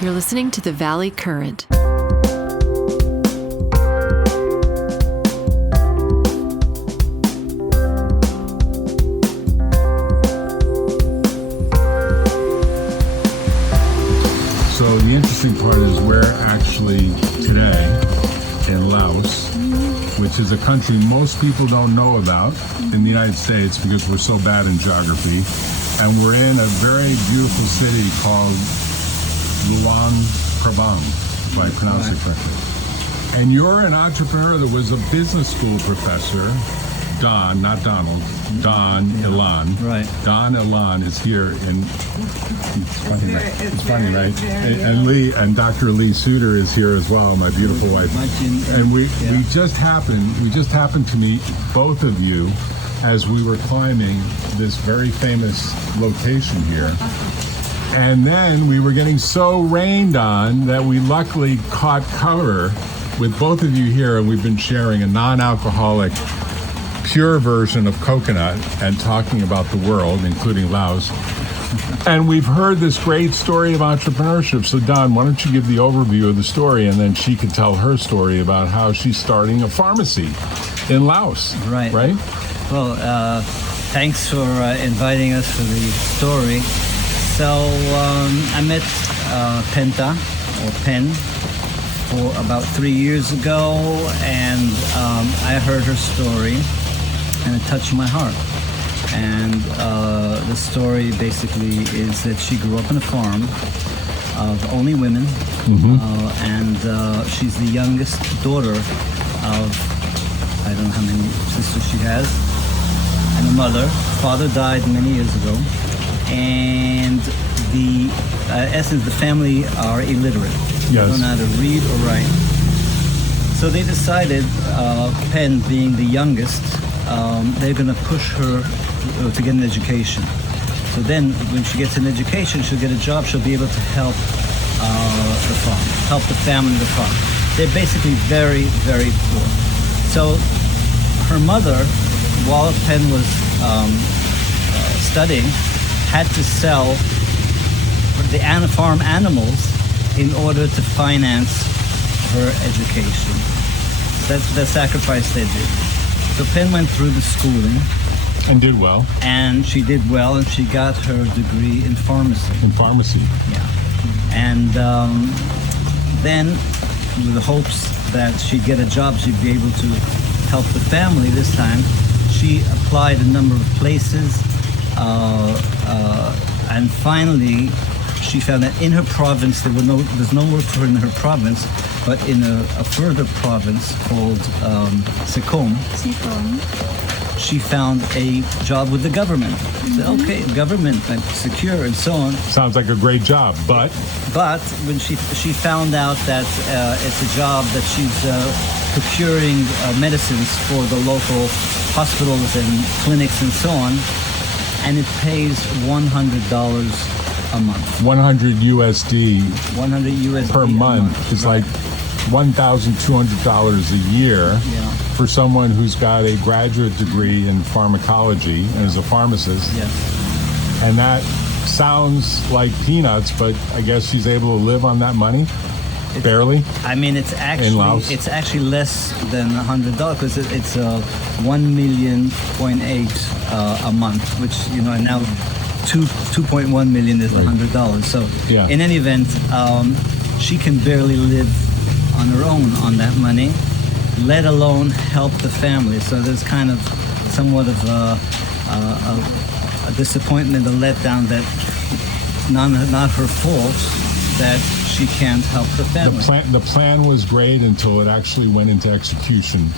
You're listening to the Valley Current. So the interesting part is we're actually today in Laos, which is a country most people don't know about in the United States because we're so bad in geography. And we're in a very beautiful city called Luang Prabang, if I pronounce it correctly. And you're an entrepreneur that was a business school professor. Don, not Donald, Don Elan. Right. Don Elan is here, and it's funny, right? And Lee and Dr. Lee Suter is here as well, my beautiful wife. And we just happened to meet both of you as we were climbing this very famous location here. And then we were getting so rained on that we luckily caught cover with both of you here, and we've been sharing a non-alcoholic pure version of coconut and talking about the world, including Laos. And we've heard this great story of entrepreneurship. So Don, why don't you give the overview of the story, and then she can tell her story about how she's starting a pharmacy in Laos. Right. Well, thanks for inviting us for the story. So I met Phengta, or Pheng, for about 3 years ago, and I heard her story, and it touched my heart. And the story basically is that she grew up on a farm of only women, and she's the youngest daughter of, I don't know how many sisters she has, and a mother. Father died many years ago, and the essence, the family are illiterate. Yes. They don't know how to read or write. So they decided, Pheng being the youngest, they're going to push her to get an education. So then when she gets an education, she'll get a job, she'll be able to help the farm, help the family of the farm. They're basically very, very poor. So her mother, while Pheng was studying, had to sell the farm animals in order to finance her education. That's the sacrifice they did. So Pheng went through the schooling. And did well. And she did well, and she got her degree in pharmacy. In pharmacy. Yeah. And then, with the hopes that she'd get a job, she'd be able to help the family this time, she applied a number of places, and finally, she found that in her province, there's no work for her in her province, but in a further province called Sekom, she found a job with the government. So, okay, government, secure and so on. Sounds like a great job, but when she found out that it's a job that she's procuring medicines for the local hospitals and clinics and so on, and it pays $100 a month. 100 USD. 100 USD per month is like $1,200 a year for someone who's got a graduate degree in pharmacology and is a pharmacist. Yes. And that sounds like peanuts, but I guess she's able to live on that money? Barely? I mean, it's actually less than $100 because it's 1.8 million a month, which, now 2.1 million is $100. So in any event, she can barely live on her own on that money, let alone help the family. So there's kind of somewhat of a disappointment, a letdown that not her fault that she can't help the family. The plan was great until it actually went into execution,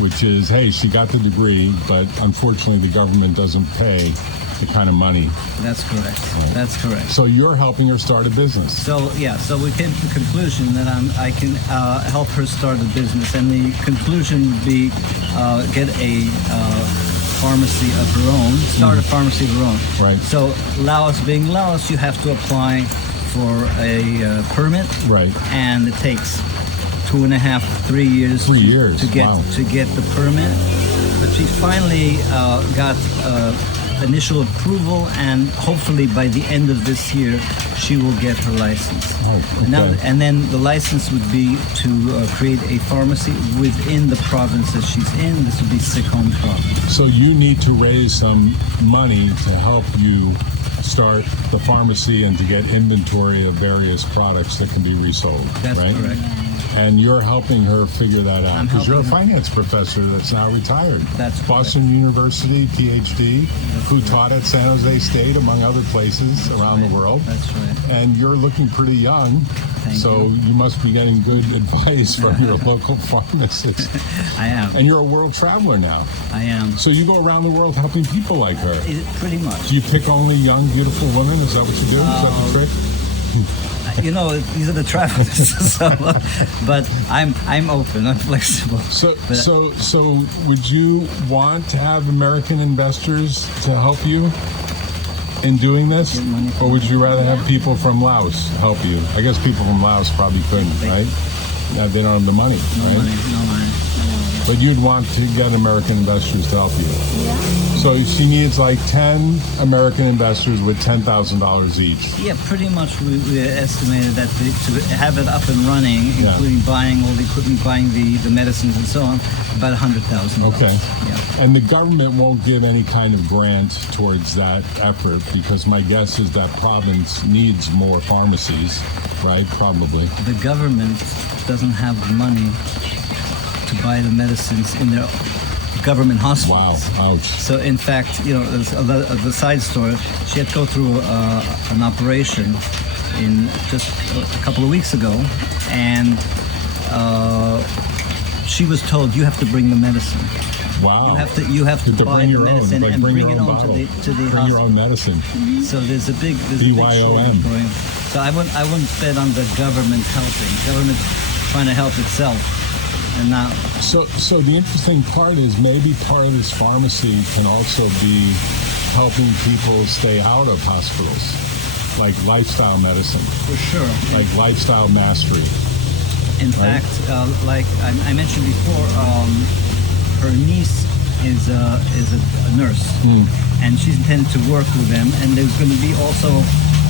which is, hey, she got the degree, but unfortunately the government doesn't pay the kind of money. That's correct. Right. That's correct. So you're helping her start a business. So we came to the conclusion that I can help her start a business, and the conclusion would be get a pharmacy of her own, start a pharmacy of her own. Right. So Laos being Laos, you have to apply for a permit. Right. And it takes 2.5 to 3 years. 3 years. To get the permit. But she finally got initial approval, and hopefully by the end of this year, she will get her license. Oh, okay. And then the license would be to create a pharmacy within the province that she's in. This would be Sikhon province. So you need to raise some money to help you start the pharmacy and to get inventory of various products that can be resold. That's right? correct. And you're helping her figure that out I'm because you're a helping her. finance professor that's now retired. That's Boston University, PhD, who taught at San Jose State, among other places around the world. That's right. And you're looking pretty young, so you must be getting good advice from your local pharmacist. I am. And you're a world traveler now. I am. So you go around the world helping people like her. Pretty much. Do you pick only young, beautiful women? Is that what you do? Is that the trick? You know, these are the travelers, but I'm open, I'm flexible. So would you want to have American investors to help you in doing this? Or would you rather have people from Laos help you? I guess people from Laos probably couldn't, right? They don't have the money, right? No money. But you'd want to get American investors to help you. Yeah. So she needs like 10 American investors with $10,000 each. Yeah, pretty much we estimated that to have it up and running, including buying all the equipment, buying the medicines and so on, about $100,000. Okay. Yeah. And the government won't give any kind of grant towards that effort because my guess is that province needs more pharmacies, right? Probably. The government doesn't have the money to buy the medicines in their government hospitals. Wow, ouch. So in fact, you know, the side story, she had to go through an operation in just a couple of weeks ago, and she was told, you have to bring the medicine. Wow. You have to buy bring the your medicine own, and bring it your own on bottle. to the Bring hospital. your own medicine. So there's a big BYOM. shortage going. So I wouldn't bet on the government helping. Government trying to help itself. And now, So the interesting part is maybe part of this pharmacy can also be helping people stay out of hospitals, like lifestyle medicine, for sure. like lifestyle mastery. In Right. fact, like I mentioned before, her niece is a nurse, and she's intended to work with them. And there's going to be also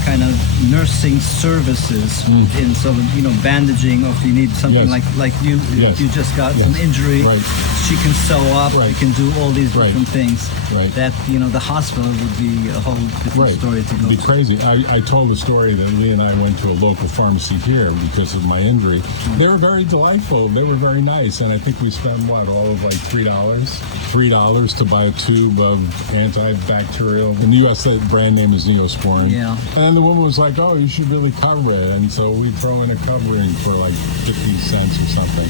kind of nursing services in, so you know, bandaging, or if you need something Yes. like you Yes. you just got Yes. some injury, Right. she can sew up. Right. She can do all these Right. different things. Right. That, you know, the hospital would be a whole different story to go. It'd be to. crazy. I told the story that Lee and I went to a local pharmacy here because of my injury. They were very delightful. They were very nice. And I think we spent, all of like $3? $3 to buy a tube of antibacterial. In the U.S., that brand name is Neosporin. Yeah. And then the woman was like, oh, you should really cover it. And so we throw in a covering for like 50 cents or something.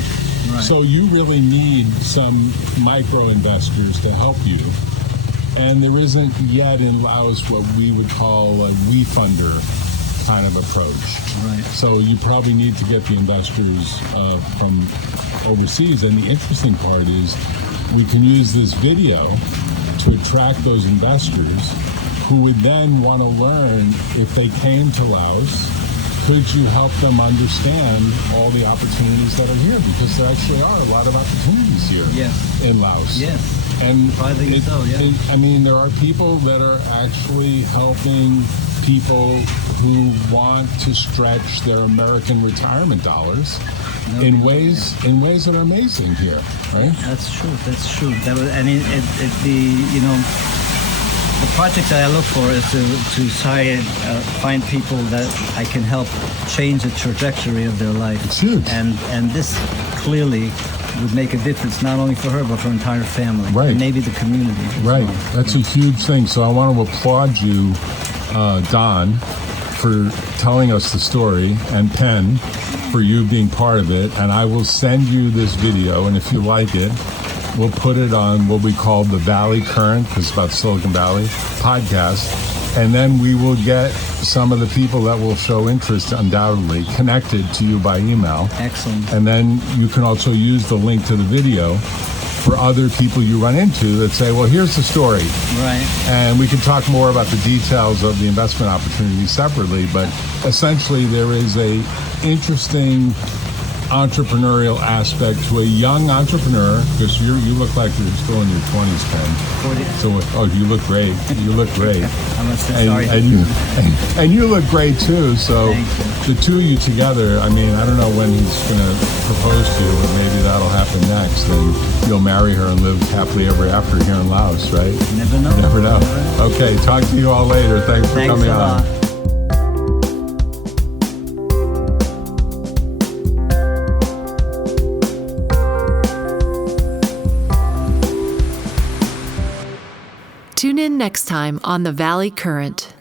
Right. So you really need some micro investors to help you. And there isn't yet in Laos what we would call a WeFunder kind of approach. Right. So you probably need to get the investors from overseas. And the interesting part is we can use this video to attract those investors who would then want to learn, if they came to Laos, could you help them understand all the opportunities that are here? Because there actually are a lot of opportunities here Yes. in Laos. Yes. And Surprisingly so, yeah. I mean, there are people that are actually helping people who want to stretch their American retirement dollars in ways that are amazing here, right? That's true. That's true. That was, and the project that I look for is to try and find people that I can help change the trajectory of their life. It's huge. And this clearly would make a difference not only for her but for her entire family, Right. and maybe the community. as Right. well. That's a huge thing. So I want to applaud you, Don, for telling us the story, and Penn for you being part of it. And I will send you this video, and if you like it, we'll put it on what we call the Valley Current, because it's about Silicon Valley, podcast. And then we will get some of the people that will show interest, undoubtedly, connected to you by email. Excellent. And then you can also use the link to the video for other people you run into that say, well, here's the story. Right. And we can talk more about the details of the investment opportunity separately, but essentially there is a interesting entrepreneurial aspect to a young entrepreneur, because you look like you're still in your 20s, Ken. 40. So, you look great. You look great. I must say sorry. And you look great too. So Thank you. the two of you together, I mean, I don't know when he's going to propose to you, but maybe that'll happen next. And you'll marry her and live happily ever after here in Laos, right? Never know. Never know. Okay, talk to you all later. Thanks for coming a lot. on. Tune in next time on The Valley Current.